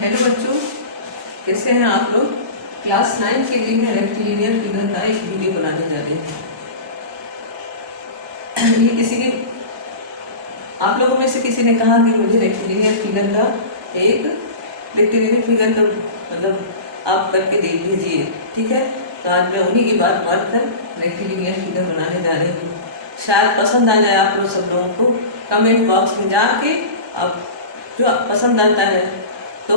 Hello बच्चों, कैसे हैं आप लोग। क्लास 9 के लिए मैं रेक्टिलिनियर फिगर का एक वीडियो बनाने जा रही हूँ। ये किसी ने, आप लोगों में से किसी ने कहा कि मुझे रेक्टिलिनियर फिगर का मतलब आप करके दे दीजिए, ठीक है। तो आज मैं उन्हीं की बात मान कर रेक्टिलिनियर फिगर बनाने जा रही हूँ। शायद पसंद आ जाए आप लोग सब लोगों को। कमेंट बॉक्स में जाके आप जो पसंद आता है तो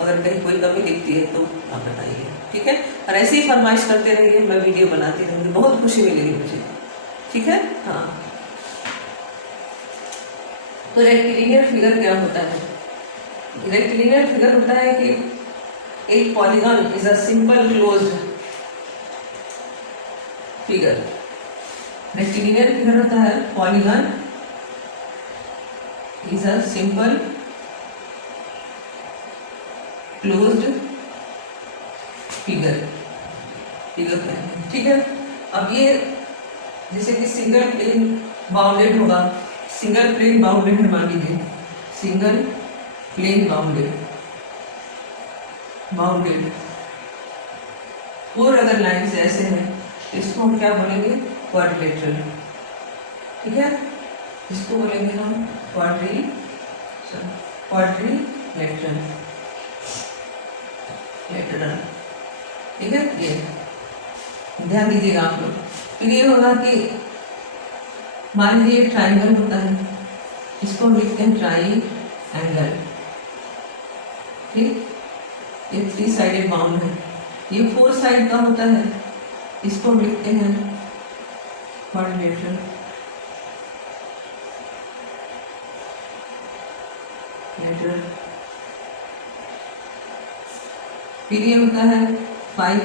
अगर कहीं कोई कमी दिखती है तो आप बताइए, ठीक है। और ऐसे ही फरमाइश करते रहिए, मैं वीडियो बनाती रहूँगी, बहुत खुशी मिलेगी मुझे, ठीक है। हाँ, तो रेक्टिलिनियर फिगर क्या होता है। रेक्टिलिनियर फिगर होता है कि एक polygon is a simple closed figure. Rectilinear figure होता है polygon is a simple closed figure ठीक है। अब ये जैसे कि सिंगल प्लेन बाउंडेड होगा, सिंगल प्लेन बाउंडेड है, मान लीजिए सिंगल प्लेन बाउंडेड और अगर लाइन से ऐसे है इसको हम क्या बोलेंगे, क्वाड्रिलेटरल, ठीक है। इसको बोलेंगे हम क्वाड्रिलेटरल, ठीक है। ये ध्यान दीजिएगा आप लोग। फिर ये होगा कि मान लीजिए ट्राइंगल होता है, इसको हम लिखते हैं ट्राइंगल, ठीक। ये 3 साइडेड बाउंड है। ये 4 साइड का होता है, इसको हम लिखते हैं क्वाड्रिलेटरल, फिर ये होता है 5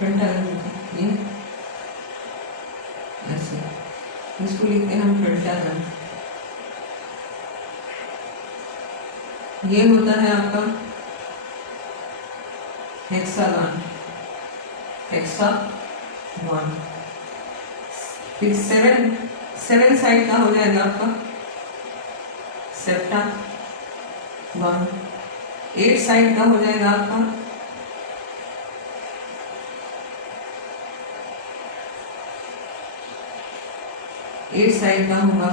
पेंटागन, ये ऐसे, इसको लिखते हैं हम पेंटागन। ये होता है आपका हेक्सागन, फिर 7 साइड का हो जाएगा आपका सेप्टागन। 8 साइड का हो जाएगा आपका होगा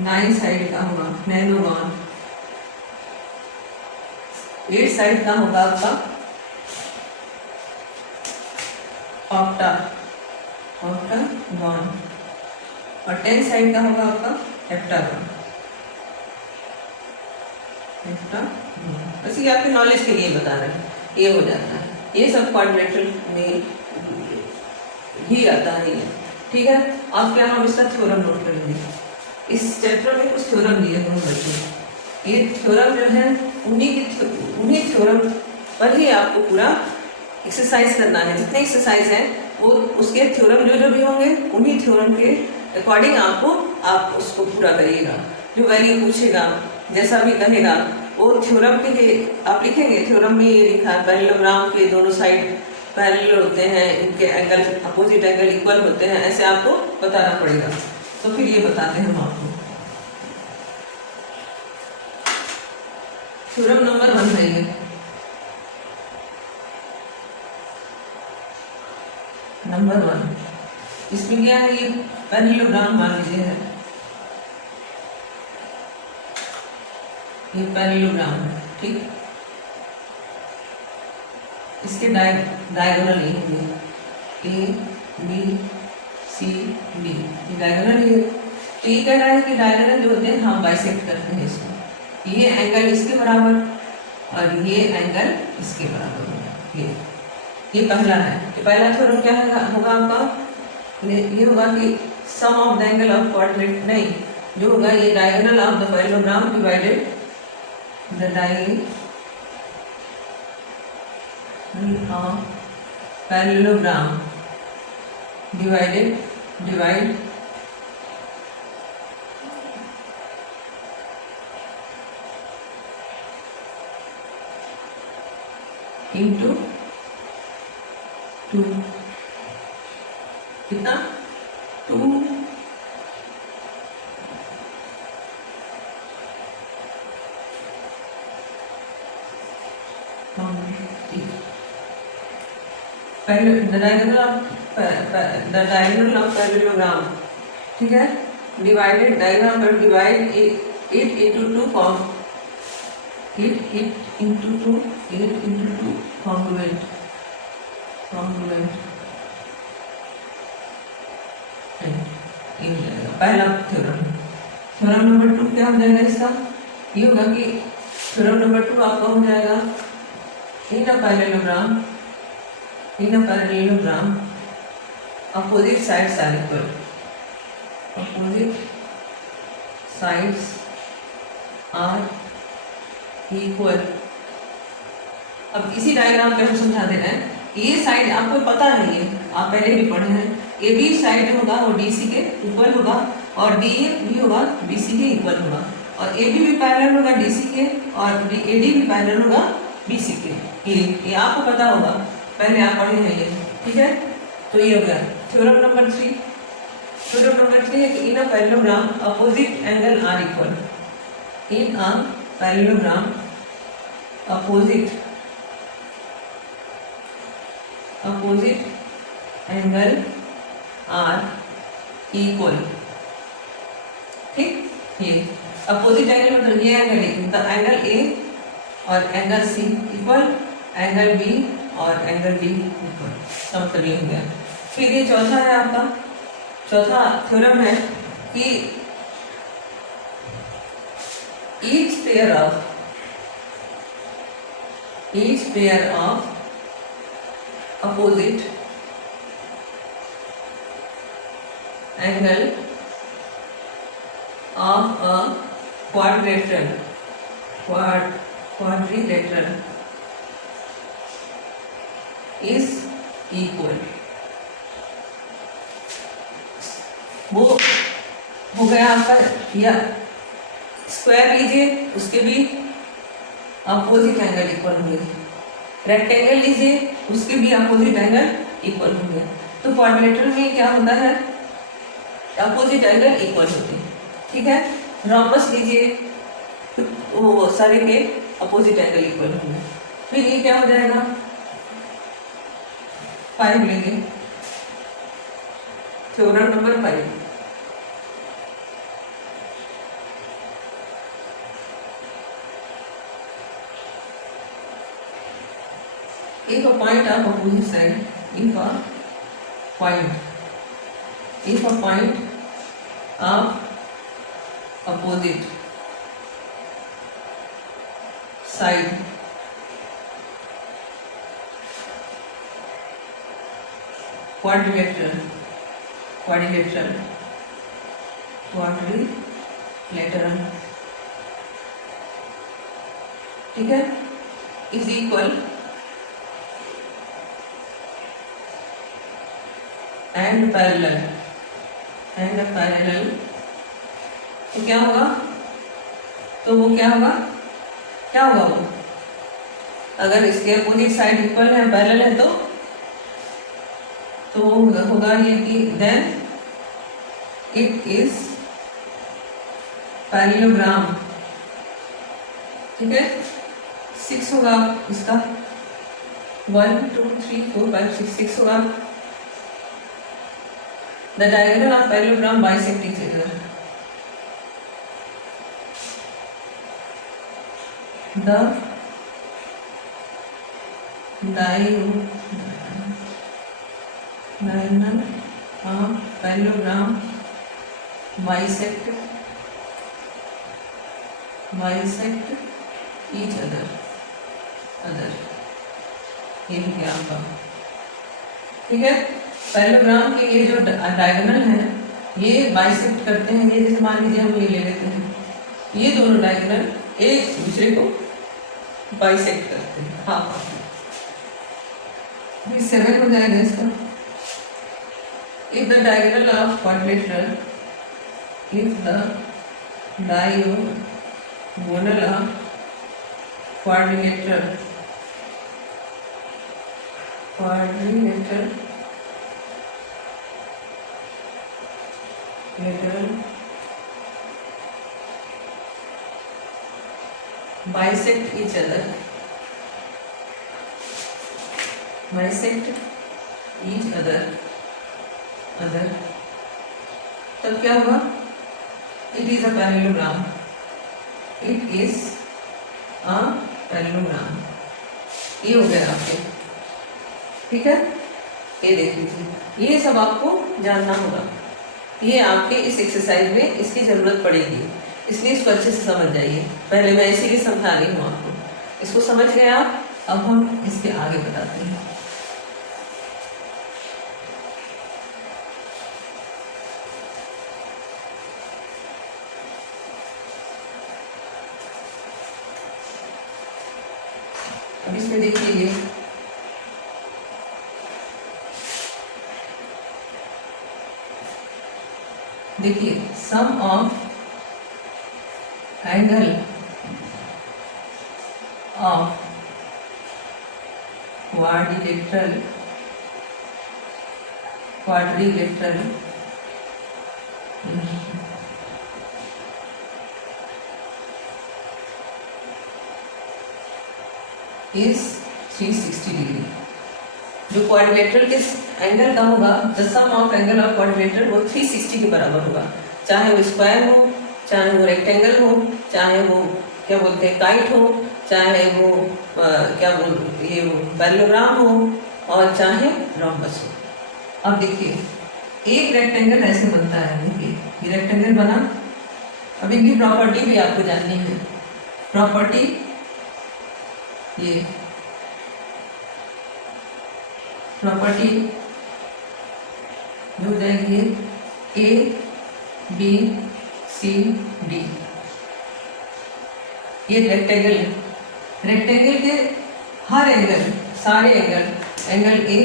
9 साइड का होगा नैनोगन। 8 साइड का होगा आपका ऑक्टागन और 10 साइड का होगा आपका हेप्टागन। बस ये आपके नॉलेज के लिए बता रहे हैं, ये हो जाता है। ये सब क्वाड्रिलेटरल में ही आता है ये, ठीक है। अब क्या हम इसका थ्योरम नोट करेंगे। इस चैप्टर में कुछ थ्योरम दिए हुए बच्चे, ये थ्योरम जो है उन्हीं थ्योरम पर ही आपको पूरा एक्सरसाइज करना है। जितने एक्सरसाइज हैं वो उसके थ्योरम जो भी होंगे उन्हीं थ्योरम के अकॉर्डिंग आप उसको पूरा करिएगा। जो वैल्यू पूछेगा, जैसा भी कहेगा, वो थ्योरम के आप लिखेंगे। थ्योरम में ये लिखा है पैरेललोग्राम के दोनों साइड पैरेलल होते हैं, इनके एंगल अपोजिट एंगल इक्वल होते हैं, ऐसे आपको बताना पड़ेगा। तो फिर ये बताते हैं हम आपको। थ्योरम नंबर 1 है ये, नंबर 1। इसमें क्या है, ये पैरेललोग्राम मान लीजिए है, ये पैरेललोग्राम है, ठीक। इसके डायगोनल ये होंगे A B C D, ये डायगोनल है। तो ये कह रहा है कि डायगोनल जो होते हैं हम बाइसेक्ट करते हैं इसको। ये एंगल इसके बराबर और ये एंगल इसके बराबर होगा। ये पहला है। तो पहला थ्योरम क्या होगा आपका, ये होगा कि सम ऑफ द एंगल ऑफ क्वाड्रिलेट, नहीं, जो होगा ये diagonal of the parallelogram divided the diagonal of parallelogram divide into 2, कितना 2 the diagonal of parallelogram, ठीक है, divided diagram पर divide it into two congruent ये हो जाएगा पहला थ्योरम। थ्योरम नंबर 2 क्या हो जाएगा इसका, ये होगा कि थ्योरम नंबर 2 आपका हो जाएगा in a parallelogram opposite sides are equal, opposite sides are equal। अब इसी डायग्राम पे हम समझा दे रहे हैं, ये साइड आपको पता है, ये आप पहले भी पढ़े हैं, ए बी साइड होगा वो डी सी के इक्वल होगा और डी ए भी होगा बी सी के इक्वल होगा, और ए बी भी पैरेलल होगा डी सी के और ए डी भी पैरेलल होगा बी सी के। ये आपको पता होगा, पहले आप पढ़े हैं ये, ठीक है। तो ये हो गया थ्योरम नंबर 3। थ्योरम नंबर 3 है कि in a parallelogram opposite angle are equal, in a parallelogram opposite angle are equal, ठीक। ये अपोजिट एंगल मतलब ये एंगल, द एंगल ए और angle C equal, angle B और एंगल डी इक्वल, इसका मतलब ये हो गया। फिर ये चौथा है आपका, चौथा थ्योरम है कि each pair of opposite angle of a quadrilateral is equal। वो हो गया आपका, या स्क्वायर लीजिए उसके भी अपोजिट एंगल इक्वल होंगे, रेक्टेंगल लीजिए उसके भी अपोजिट एंगल इक्वल होंगे। तो क्वाड्रिलेटरल में क्या होता है, अपोजिट एंगल इक्वल होते हैं, ठीक है। रोम्बस लीजिए तो वो सारे के अपोजिट एंगल इक्वल होंगे। फिर ये क्या हो जाएगा, 5 लेंगे, theorem number 5। If a point of opposite side, if a point of opposite side quadrilateral, ठीक है, is equal and parallel, तो क्या होगा, तो वो क्या होगा वो, अगर इसके अपोजिट साइड इक्वल है, पैरेलल है, तो होगा ये कि देन इट इज पैरेललोग्राम, ठीक है। 6 होगा इसका, 1 2 3 4 5 6 होगा। The diagonal of parallelogram bisect each other. The diagonal of parallelogram bisect each other। ये हो गया आपका, ठीक है। पैरेललोग्राम के ये जो डायगोनल है ये बाइसेक्ट करते हैं, ये जैसे मान लीजिए हम ये ले लेते हैं, ये दोनों डायगोनल एक दूसरे को बाइसेक्ट करते हैं। हाँ, 7 हो जाएगा इसका। If the diagonal of quadrilateral, if the diagonal of quadrilateral bisect each other, each other, तब क्या हुआ? It is a parallelogram. It is a parallelogram. ये हो गया आपके, ठीक है। ये देख लीजिए, ये सब आपको जानना होगा। ये आपके इस एक्सरसाइज में इसकी जरूरत पड़ेगी, इसलिए इसको अच्छे से समझ जाइए। पहले मैं इसीलिए समझा रही हूँ आपको, इसको समझ गए आप। अब हम इसके आगे बताते हैं। अब इसमें देखिए, ये देखिए, sum of angle of quadrilateral is 360 degree. जो क्वाड्रिलेटरल के एंगल का होगा, the sum of angle of quadrilateral वो 360 के बराबर होगा। चाहे वो स्क्वायर हो, चाहे वो रेक्टेंगल हो, चाहे वो क्या बोलते हैं काइट हो, चाहे वो ये पैरेललोग्राम हो, और चाहे रोम्बस हो। अब देखिए, एक रेक्टेंगल ऐसे बनता है। देखिए, ये रेक्टेंगल बना। अब इनकी प्रॉपर्टी भी आपको जाननी है। प्रॉपर्टी ये प्रॉपर्टी हो जाएगी ए बी सी डी। ये रेक्टेंगल है। रेक्टेंगल के हर एंगल, सारे angle A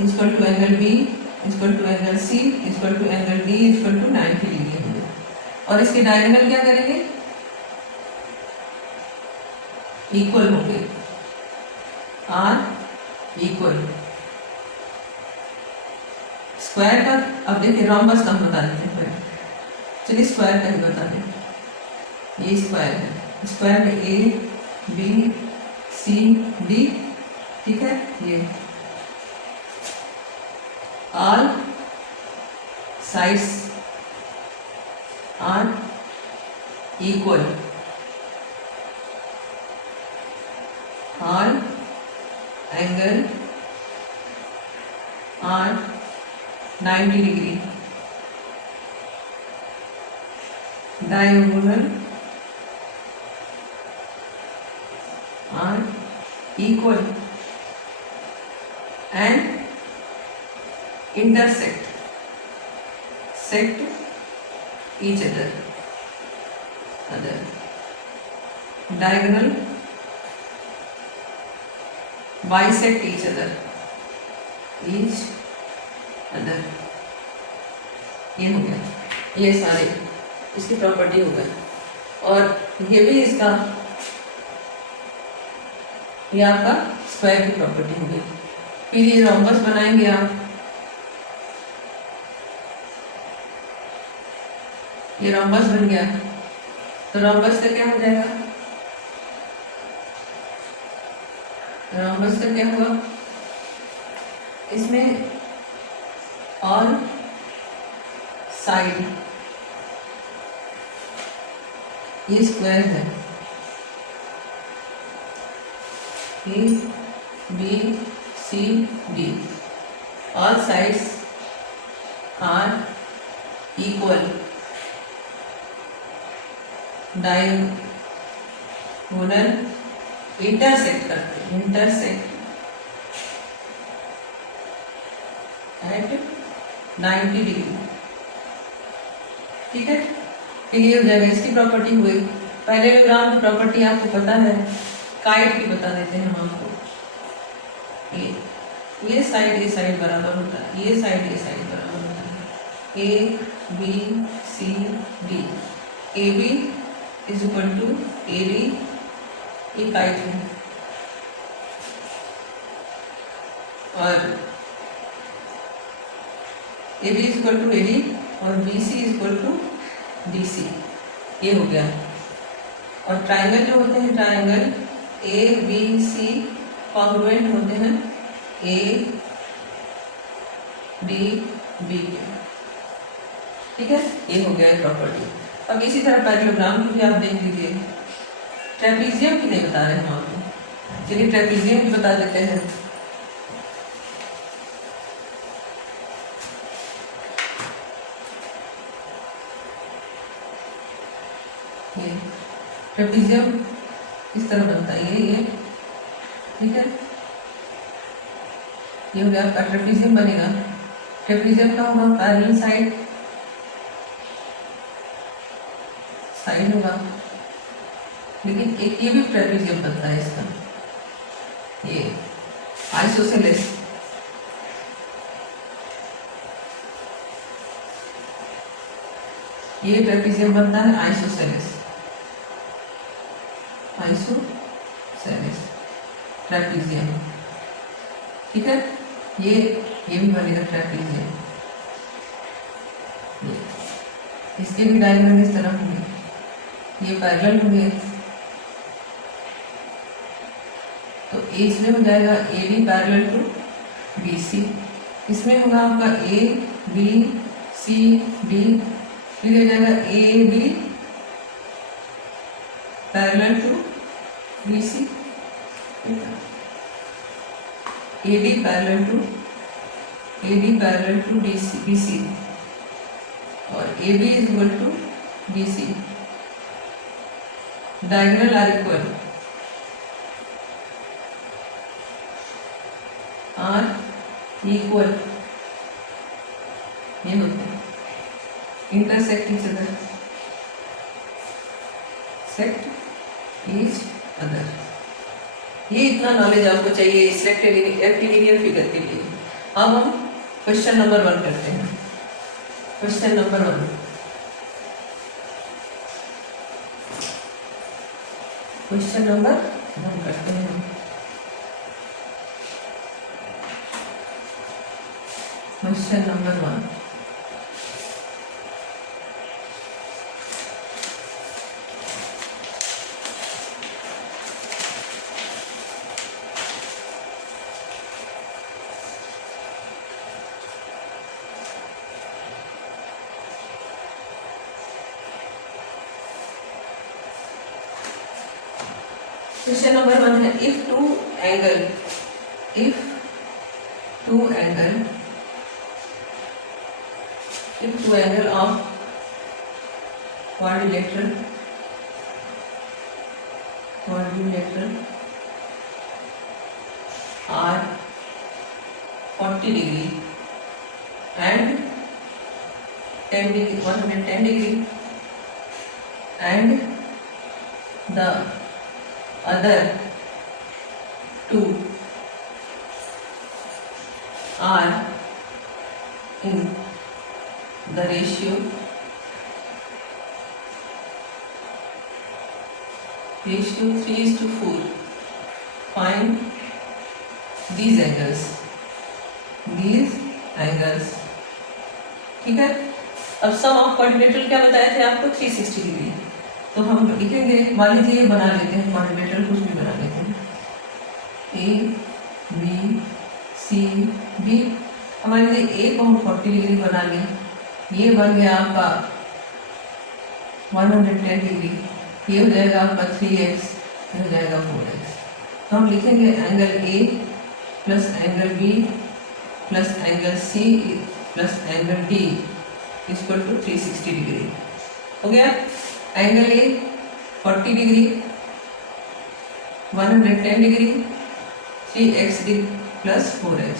equal to angle B equal to angle C equal to angle D equal to 90 degree होंगे। और इसके डायगोनल क्या करेंगे? इक्वल होंगे, आर इक्वल स्क्वायर का। अब देखिए, रोम्बस का हम बता देते हैं पहले। चलिए स्क्वायर का ही बता दें। ये स्क्वायर है, स्क्वायर में ए बी सी डी, ठीक है। ये all sides are equal, all angle are 90 degree, diagonal are equal and intersect each other diagonal bisect each other ये हो गया। ये सारे इसकी प्रॉपर्टी हो गई। और ये भी इसका, ये आपका स्क्वायर की प्रॉपर्टी हो गई। फिर ये रोम्बस बनाएंगे आप। ये रोम्बस बन गया, तो रोम्बस का क्या हो जाएगा? रोम्बस का क्या हुआ? इसमें ऑल साइड, ये स्क्वायर है, A B C D, all sides are equal, diagonal intersect करते हैं, इंटरसेक्ट एट 90 डिग्री, ठीक है। ये हो जाएगा, इसकी प्रॉपर्टी हुई। पैरेललोग्राम की प्रॉपर्टी आपको पता है, काइट की बता देते हैं हम आपको। ये साइड बराबर होता है, ये साइड बराबर होता है A B C D. A B is equal to A D, ये काइट है। और A B is equal to A D और B C is equal to D C, ये हो गया। और ट्राइंगल जो होते हैं, triangle A B C congruent होते हैं, ए डी बी क्यू। ठीक है, ये हो गया है प्रॉपर्टी। अब इसी तरह पैरेललोग्राम की भी आप देख लीजिए। ट्रेपीजियम की नहीं बता रहे हम आपको, चलिए ट्रेपीजियम की बता देते हैं। ये ट्रेपीजियम इस तरह बनता है, ये ठीक है, ये हो गया आपका ट्रेपीजियम बनेगा। ट्रेपीजियम का होगा पैरेलल साइड होगा, लेकिन एक ये भी ट्रेपीजियम बनता है इसका, ये आइसोसेलेस। ये ट्रेपीजियम बनता है आइसोसेलेस, ट्रेपीजियम। ठीक है, ये भी बनेगा ट्रेपीजियम। इसके भी डायग्राम इस तरह होंगे, ये पैरेलल होंगे, तो ए इसमें हो जाएगा A B parallel to B C. इसमें होगा आपका ए बी सी डी, फिर हो जाएगा A B parallel to B C, A D parallel to B C, और A B is equal to B C. Diagonal are equal, ये होते हैं intersect each other, sect each other. ये इतना knowledge आपको चाहिए इस रेक्टिलिनियर फिगर के लिए। अब हम क्वेश्चन नंबर 1 करते हैं। क्वेश्चन नंबर 1, क्वेश्चन नंबर 1 करते हैं। क्वेश्चन नंबर 1, क्वेश्चन नंबर 1 है, if two angle of quadrilateral are 40 degree and 110 degree, and the other two are in the ratio 3:4. Find these angles. ठीक है, अब सम ऑफ क्वाड्रिलेटरल क्या बताए थे आपको, 360 डिग्री। तो हम लिखेंगे, मान लीजिए ये बना लेते हैं क्वाड्रिलेटरल, कुछ भी बना लेते हैं, ए बी सी डी। हमारे लिए ए को हम 40 डिग्री बना लें, ये बन गया आपका 110 डिग्री, ये हो जाएगा आपका 3x, ये हो जाएगा 4x। तो हम लिखेंगे angle A plus angle B plus angle C plus angle D equal to 360 degree. हो गया, angle A 40 degree, 110 degree, 3x plus 4x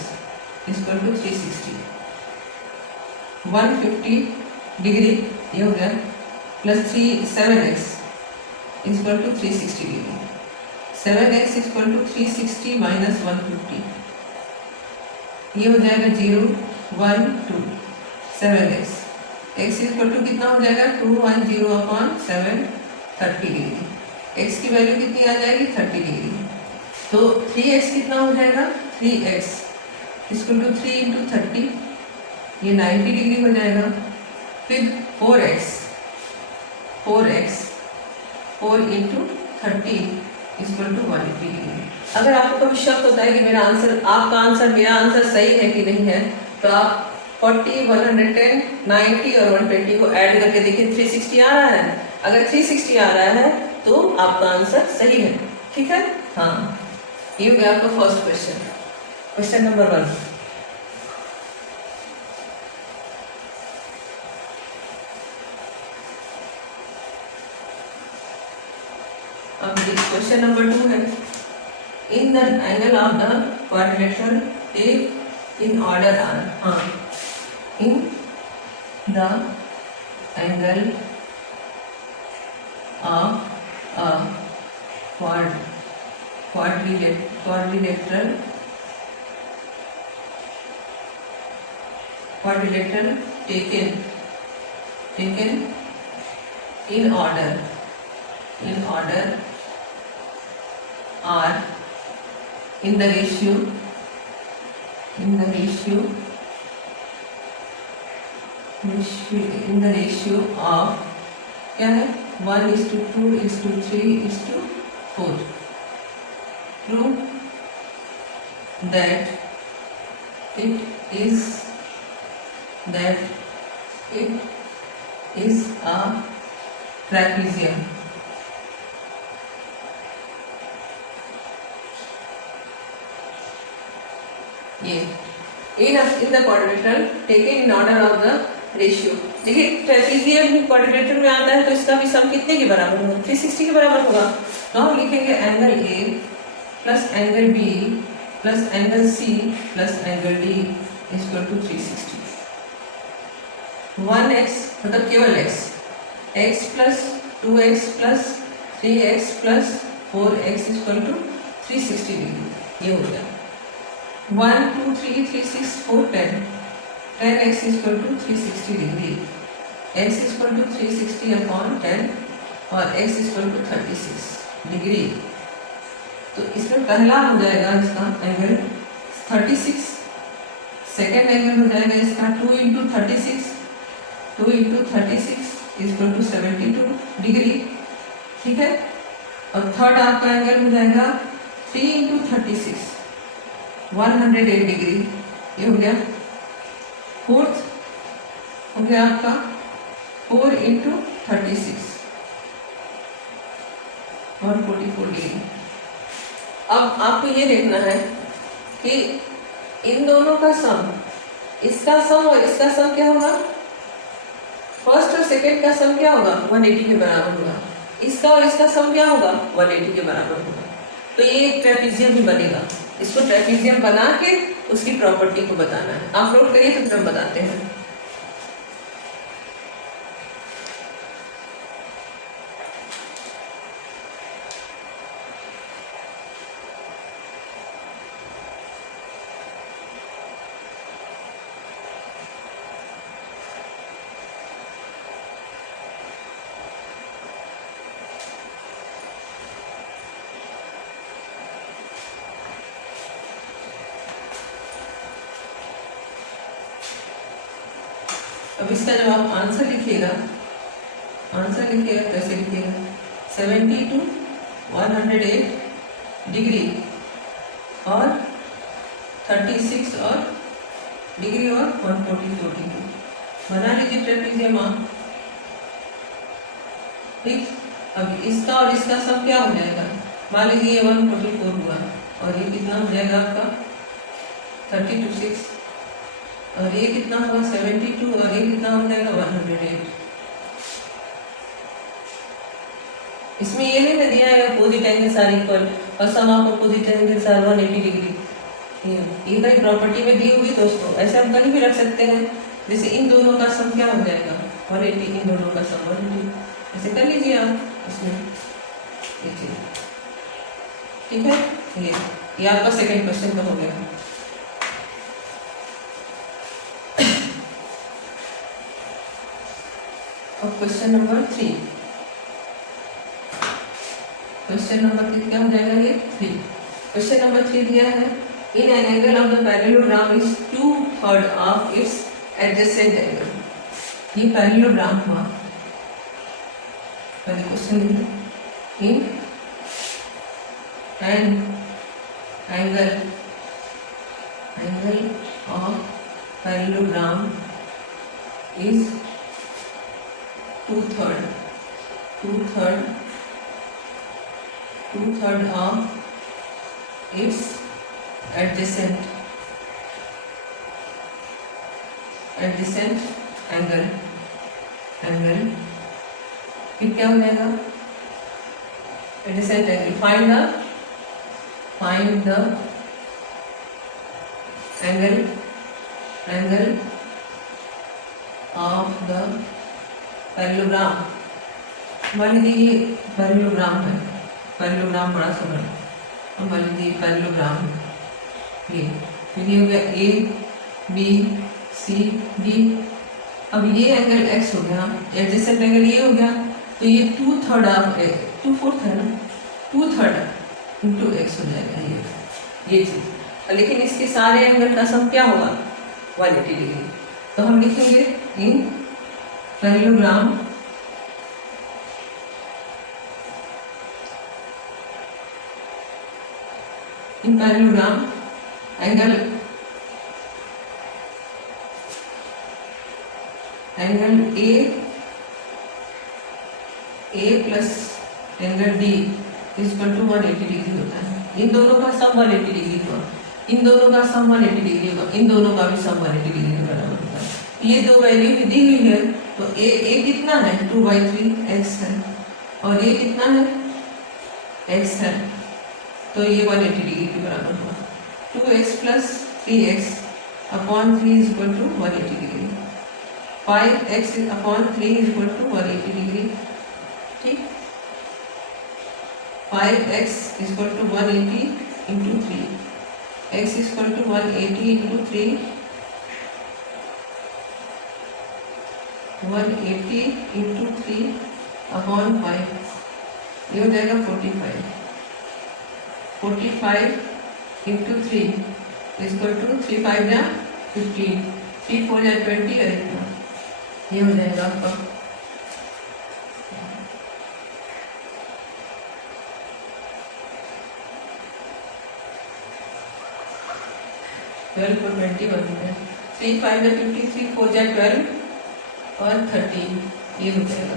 equal to 360। 150 degree ये हो गया, plus 7x equal to 360 degree. 7x equal to 360 minus 150, ये हो जाएगा 0 1 2 7x। x equal to कितना हो जाएगा, 210 अपॉन 7 30 डिग्री। x की वैल्यू कितनी आ जाएगी, 30 डिग्री। तो 3x कितना हो जाएगा, 3x इक्वल टू 3 इंटू 30, ये 90 डिग्री हो जाएगा। फिर 4x 4 into 30 equal to 180 degree. अगर आपको कभी शक होता है कि मेरा आंसर, आपका आंसर मेरा आंसर सही है कि नहीं है, तो आप 40, 110, 90 और 120 को ऐड करके देखिए 360 आ रहा है। अगर 360 आ रहा है तो आपका आंसर सही है। ठीक है, हाँ, ये हो गया आपका फर्स्ट क्वेश्चन, क्वेश्चन नंबर 1। अब क्वेश्चन नंबर 2 है, in the angle of the quadrilateral take in order are. हाँ, in the angle of a quadrilateral taken in order are in the ratio of क्या है 1:2:3:4। Prove that it is a trapezium। ये in the quadrilateral taken in order of the ratio. देखिए trapezium quadrilateral में आता है तो इसका भी सम कितने के बराबर होगा, 360 के बराबर होगा। तो हम लिखेंगे angle A plus angle B plus angle C plus angle D equal to 360। 1x मतलब केवल x plus 2x plus 3x plus 4x equal to 360 degree. ये हो गया 1 2 3 3 6 4 10 10x इक्वल टू 360 डिग्री, x इक्वल टू 360 अपॉन 10 और x equal to 36 degree. तो इसमें पहला हो जाएगा इसका एंगल 36, सेकेंड एंगल हो जाएगा इसका 2 इंटू 36 इक्वल टू 72 डिग्री। ठीक है, और थर्ड आपका एंगल हो जाएगा 3 इंटू 36 108 डिग्री। ये हो गया। फोर्थ हो गया आपका 4 इंटू 36 और 44 डिग्री। अब आपको ये देखना है कि इन दोनों का सम, इसका सम और इसका सम क्या होगा, फर्स्ट और सेकेंड का सम क्या होगा 180 के बराबर होगा, इसका और इसका सम क्या होगा 180 के बराबर होगा। तो ये एक ट्रेपेजियम भी बनेगा। इसको ट्रेपेजियम बना के उसकी प्रॉपर्टी को बताना है। आप नोट करिए तो फिर हम बताते हैं। अब इसका जब आप आंसर लिखिएगा तो ऐसे लिखिएगा 70 to 108 डिग्री और 36 और डिग्री और 144 डिग्री बना लीजिए ट्रेपेजियम आप। ठीक, अब इसका और इसका सब क्या हो जाएगा, मान लीजिए 144 हुआ और ये कितना हो जाएगा आपका 36 और ये कितना होगा 72 और ये कितना हो जाएगा 108। इसमें ये नहीं दिया है अपोजिट एंगल्स आर इक्वल और sum of opposite angles are 180 degree. ये कई प्रॉपर्टी में दी हुई दोस्तों, ऐसे हम कहीं भी रख सकते हैं। जैसे इन दोनों का सम क्या हो जाएगा 180, इन दोनों का सम 180, ऐसे कर लीजिए आप इसमें। ठीक है, ये आपका सेकेंड क्वेश्चन का हो गया। और क्वेश्चन नंबर 3, क्वेश्चन नंबर क्या हो जाएगा ये 3। क्वेश्चन नंबर 3 दिया है in an angle of the parallelogram is 2/3 of its adjacent angle. ये पैरेललोग्राम हुआ, पहले क्वेश्चन लिख दो। In an angle of parallelogram is two-third of its adjacent angle फिर क्या हो जाएगा? adjacent angle. Find the angle of the parallelogram. मान लीजिए ये पैरेललोग्राम है, पैरेललोग्राम बड़ा सा बना, अब मान लीजिए पैरेललोग्राम ये, फिर ये हो गया ए बी सी डी. अब ये एंगल एक्स हो गया, एडजेसेंट एंगल ये हो गया, तो ये 2/3 ऑफ 2/4 है ना, 2/3 इंटू एक्स हो जाएगा ये चीज. लेकिन इसके सारे एंगल का सम क्या होगा? 180 डिग्री. तो हम लिखेंगे in parallelogram angle A plus angle D equal to 180 degree होता है. इन दोनों का सम 180 डिग्री होगा, इन दोनों का सम 180 डिग्री होगा, इन दोनों का भी सम 180 डिग्री के बराबर होता है. ये दो वैल्यू दी हुई है, तो ए कितना है? 2/3 एक्स है, और ये कितना है? एक्स है, तो ये 180 डिग्री के बराबर हुआ. 2x plus 3x upon 3 is equal to 180 degree. 5x upon 3 is equal to 180 degree. ठीक, 5x is equal to 180 into 3, x is equal to 180 into 3, 180 into 3 upon 5, ये हो जाएगा 45. 45 इंटू 3 इक्वल टू 3 5 या 15, 3 4 या 20 और इतना, ये हो जाएगा आपका 12 और 20 बनते हैं. 3 5 या 50, 3 4 या 12 और 30, ये हो जाएगा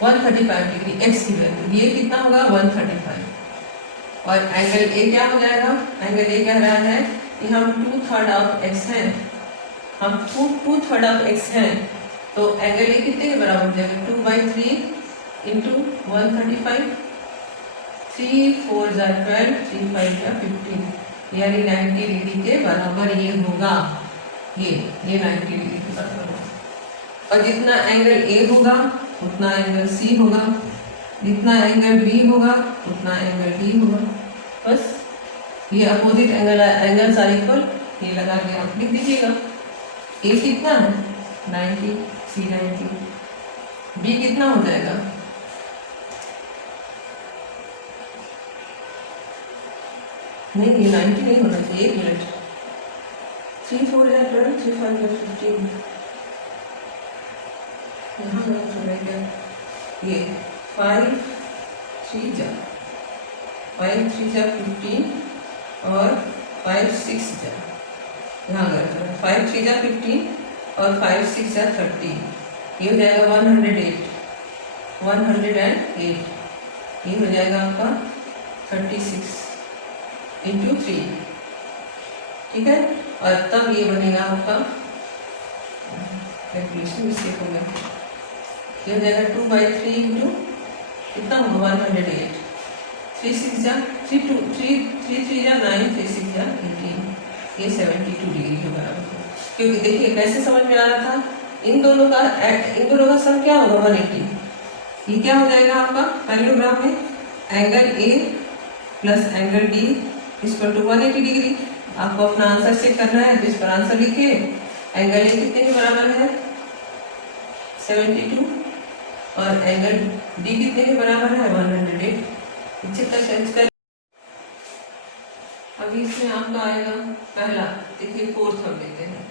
135 डिग्री. एक्स की वैल्यू ये कितना होगा? 135. और एंगल ए क्या हो जाएगा? एंगल ए कह रहा है कि हम 2/3 ऑफ एक्स हैं, हम 2/3 ऑफ एक्स हैं, तो एंगल ए कितने के बराबर हो जाएगा? 2/3 इंटू 135, 3 4 या 12, 3 5 या 15, यानी 90 डिग्री के बराबर ये होगा. ये 90 डिग्री के बराबर होगा. और जितना एंगल ए होगा उतना एंगल सी होगा, जितना एंगल बी होगा उतना एंगल डी होगा. बस ये अपोजिट एंगल्स आर इक्वल, ये लगा के आप लिख दीजिएगा. ए कितना है? 90, सी 90, बी कितना हो जाएगा? नहीं, ये 90 नहीं होना चाहिए. 1 मिनट. 3 4 या 12, 3 5 या 15, यहाँ ये 5 3 जा 15 और 5 6 जा, यहाँ 5 3 जा 15 और 5 6 जा 30, ये हो जाएगा 108. ये हो जाएगा आपका 36 इंटू 3. ठीक है, और तब ये बनेगा आपका कैलकुलेशन मिस्टेक हो गया. ये हो जाएगा 2/3 इंटू कितना होगा? 108. 3 6 जा 3 2 3 3 3 जा 9, 3 6 जा 18, ये 72 डिग्री के बराबर है. क्योंकि देखिए कैसे समझ में आ रहा था, इन दोनों का सम क्या होगा? 180. ये क्या हो जाएगा आपका पैरेललोग्राम में? Angle A plus angle D equal to 180 degree. आपको अपना आंसर चेक करना है, तो इस पर आंसर लिखिए. एंगल ए कितने के बराबर है? 72, और एंगल डी कितने के बराबर है? 108. चेंज कर. अभी इसमें आपका आएगा पहला, देखिए 4th हम लेते हैं.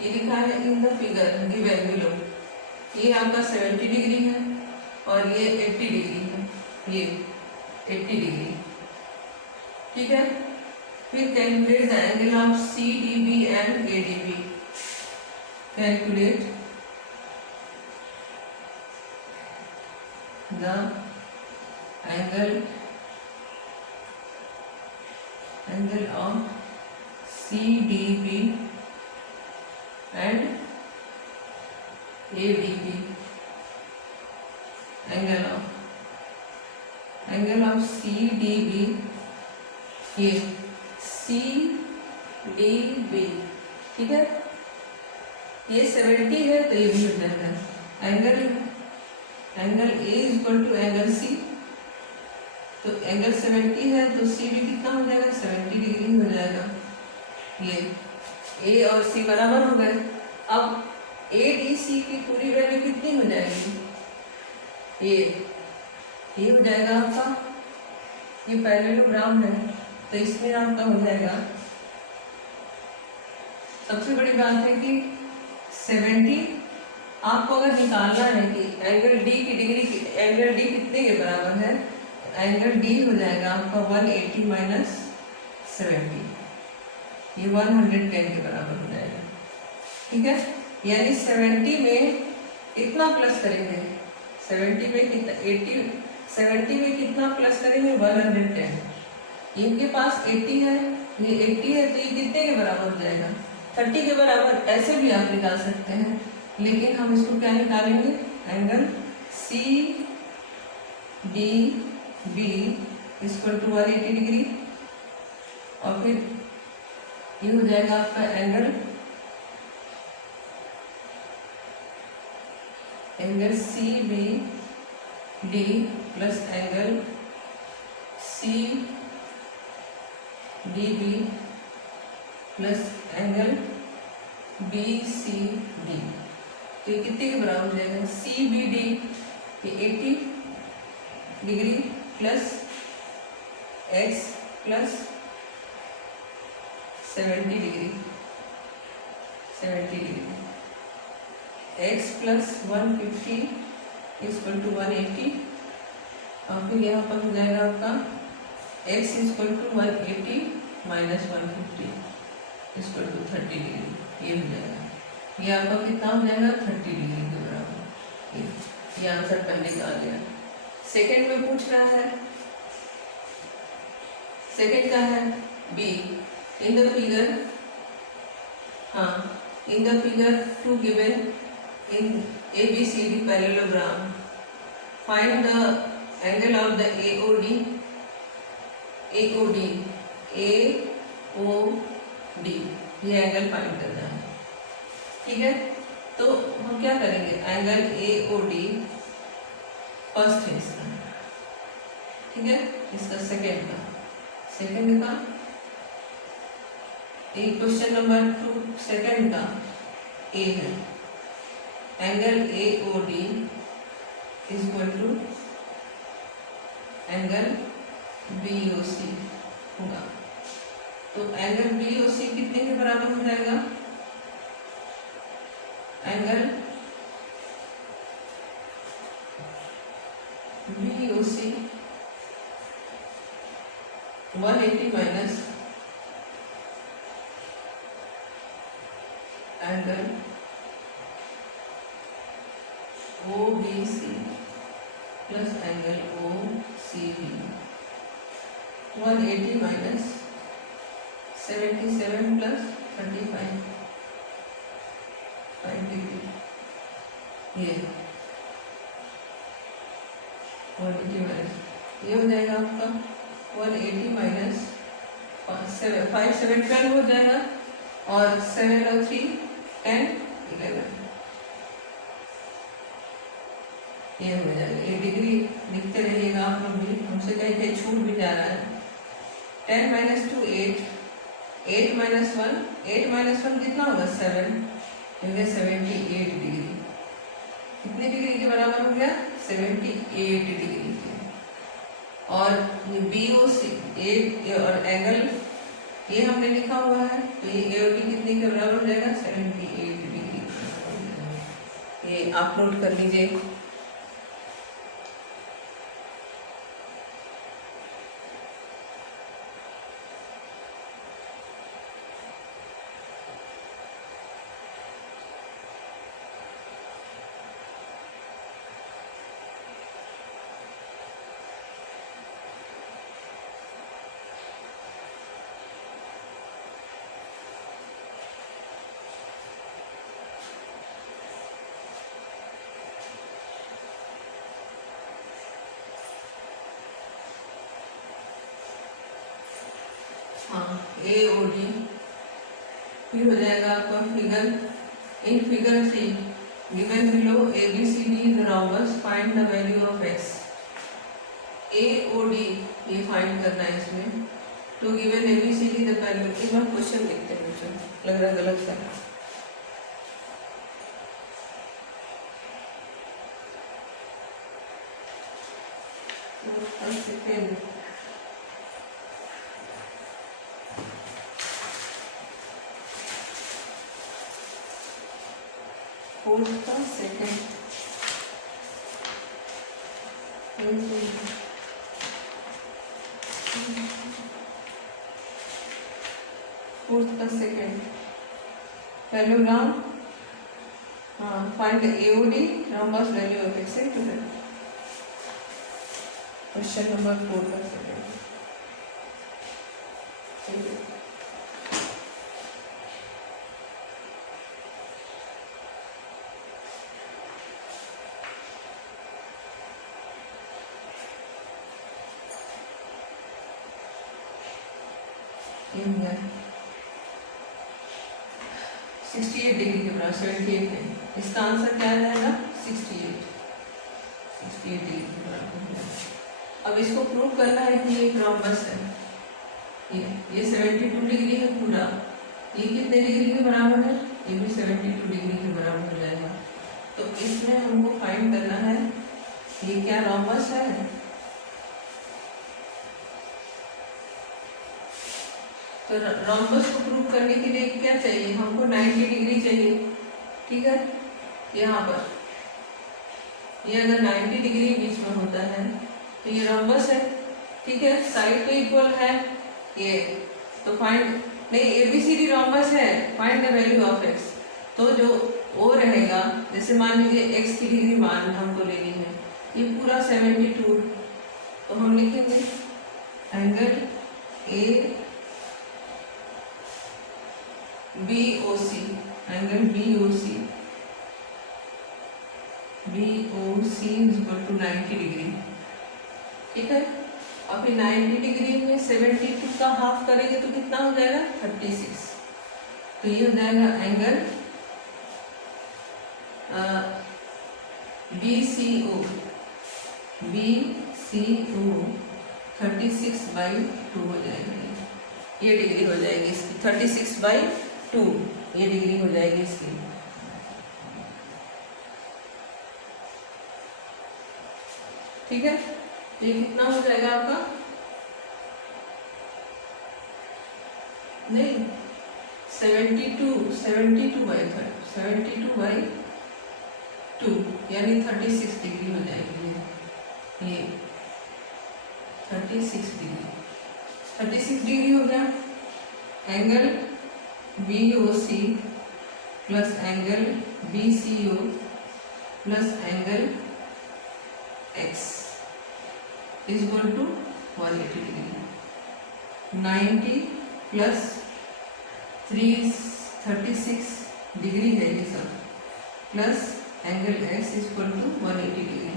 ये लिखा है in the figure given below. ये आपका 70 डिग्री है और ये 80 डिग्री है, ये 80 डिग्री. ठीक है, फिर calculate the angle of CDB and ADB. calculate the angle of CDP and ADP. angle of CDB, ये CDB, ठीक है, ये 70 है तो ये भी हो जाएगा angle A is equal to angle C, तो एंगल 70 है तो C भी कितना हो जाएगा 70 डिग्री हो जाएगा। ये A और C बराबर हो गए। अब ADC की पूरी वैल्यू कितनी हो जाएगी, ये हो जाएगा आपका, ये पैरेललोग्राम है तो इसमें आपका हो जाएगा, सबसे बड़ी बात है कि 70 आपको अगर निकालना है कि एंगल D की डिग्री, एंगल D कितने के बराबर है, एंगल D हो जाएगा आपका 180 माइनस 70, ये 110 के बराबर हो जाएगा, ठीक है। यानी 70 में कितना प्लस करेंगे, 70 में कितना 70 में कितना प्लस करेंगे 110, इनके पास 80 है, ये 80 है तो ये कितने के बराबर हो जाएगा 30 के बराबर। ऐसे भी आप निकाल सकते हैं, लेकिन हम इसको क्या निकालेंगे, angle CDB equal to 180 degree, और फिर ये हो जाएगा आपका angle CBD plus angle CDB plus angle BCD, तो ये कितने के बराबर हो जाएगा, CBD ये 80 degree plus X plus 70 degree, x plus 150 equal to 180, और फिर यहाँ पर हो जाएगा आपका x equal to 180 minus 150 equal to 30 degree, ये हो जाएगा, ये आपका कितना हो जाएगा 30 डिग्री के बराबर। ये आंसर पहले का आ गया। सेकेंड में पूछ रहा है, सेकेंड का है B, इन द फिगर, हाँ, in the figure 2 given in ABCD parallelogram, find the angle of the AOD, ये एंगल फाइंड करना है, ठीक है। तो हम क्या करेंगे, एंगल AOD फर्स्ट है इसका, ठीक है, इसका सेकेंड का क्वेश्चन नंबर 2 सेकंड का A है, angle AOD is equal to angle BOC होगा, तो एंगल BOC कितने के बराबर हो जाएगा, angle BOC 180 minus angle OBC plus angle OCB, 180 minus 77 plus 35 degree, ये 180 माइनस, ये हो जाएगा आपका 180 माइनस 5 7 12 हो जाएगा, और 7 और 3 10 11, ये हो जाएगा। ये डिग्री लिखते रहिएगा आप लोग भी, हमसे कहीं कहीं छूट भी जा रहा है। 10 माइनस 2 8, 8 माइनस 1 कितना होगा 7, हो गया 78 डिग्री, कितने डिग्री के बराबर हो गया 78 डिग्री के। और ये BOC और एंगल ये हमने लिखा हुआ है, तो ये AOD कितने के बराबर हो जाएगा 78 डिग्री, ये आप नोट कर लीजिए। हाँ AOD, फिर हो जाएगा आपका figure, in figure 3 given below ABCD is rhombus, find the value of x। AOD ये फाइंड करना है इसमें। तो गिवन ABCD द वैल्यू, एक बार क्वेश्चन देखते हैं बच्चों, लग रहा है गलत सा। सेकेंड फोर्थ का सेकेंड, फोर्थ का सेकेंड पैरेललोग्राम, हाँ find AOD rhombus value of x। Question number 4 का सेकेंड। ये 68 डिग्री के बराबर, 78 है, इसका आंसर क्या रहेगा 68 डिग्री के बराबर। अब इसको प्रूव करना है कि ये रॉम्बस है, ये 72 डिग्री है पूरा, ये कितने डिग्री के बराबर है, ये भी 72 डिग्री के बराबर हो जाएगा। तो इसमें हमको फाइंड करना है ये क्या रॉम्बस है। तो रॉम्बस को प्रूव करने के लिए क्या चाहिए हमको, 90 डिग्री चाहिए, ठीक है। यहाँ पर ये अगर 90 डिग्री बीच में होता है तो ये रॉम्बस है, ठीक है, साइड तो इक्वल है ये, तो फाइंड नहीं ABCD रॉम्बस है, find the value of x। तो जो ओ रहेगा, जैसे मान लीजिए x की डिग्री मान हमको लेनी है, ये पूरा 72, तो हम लिखेंगे angle BOC, angle BOC is equal to 90 degree, ठीक है। अभी 90 डिग्री में 72 का हाफ करेंगे तो कितना हो जाएगा 36, तो ये हो जाएगा एंगल BCO 36/2 हो जाएगा, ये डिग्री हो जाएगी इसकी, 36/2 ये डिग्री हो जाएगी इसकी, ठीक है। ये कितना हो जाएगा आपका, नहीं 72/2 यानी 36 डिग्री हो जाएगी, ये 36 डिग्री हो गया। Angle BOC plus angle BCO plus angle X is equal to 180 degree. 90 plus 36 degree है ये सब, plus angle x is equal to 180 degree.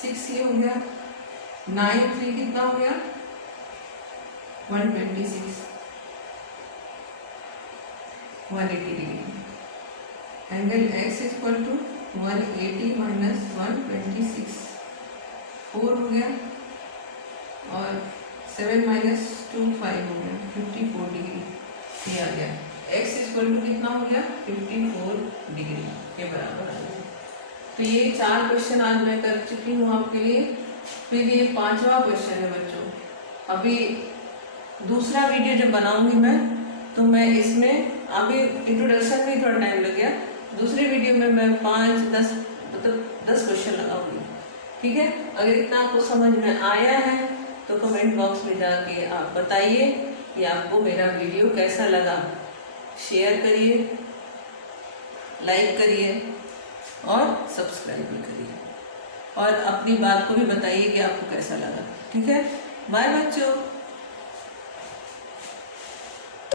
6 ये हो गया, 9 3 कितना हो गया 126, 180 degree. Angle x is equal to 180 minus 126, 4 हो गया, और 7 माइनस 2 5 हो गया, 54 डिग्री ये आ गया। x इक्वल टू कितना हो गया 54 डिग्री के बराबर आ गया। तो ये 4 क्वेश्चन आज मैं कर चुकी हूँ आपके लिए। फिर ये 5वां क्वेश्चन है बच्चों। अभी दूसरा वीडियो जब बनाऊंगी मैं, तो मैं इसमें अभी इंट्रोडक्शन में थोड़ा टाइम लग गया, दूसरे वीडियो में मैं 5-10 मतलब 10 क्वेश्चन लगाऊंगी, ठीक है। अगर इतना आपको समझ में आया है तो कमेंट बॉक्स में जाके आप बताइए कि आपको मेरा वीडियो कैसा लगा। शेयर करिए, लाइक करिए और सब्सक्राइब भी करिए, और अपनी बात को भी बताइए कि आपको कैसा लगा, ठीक है। बाय बच्चों।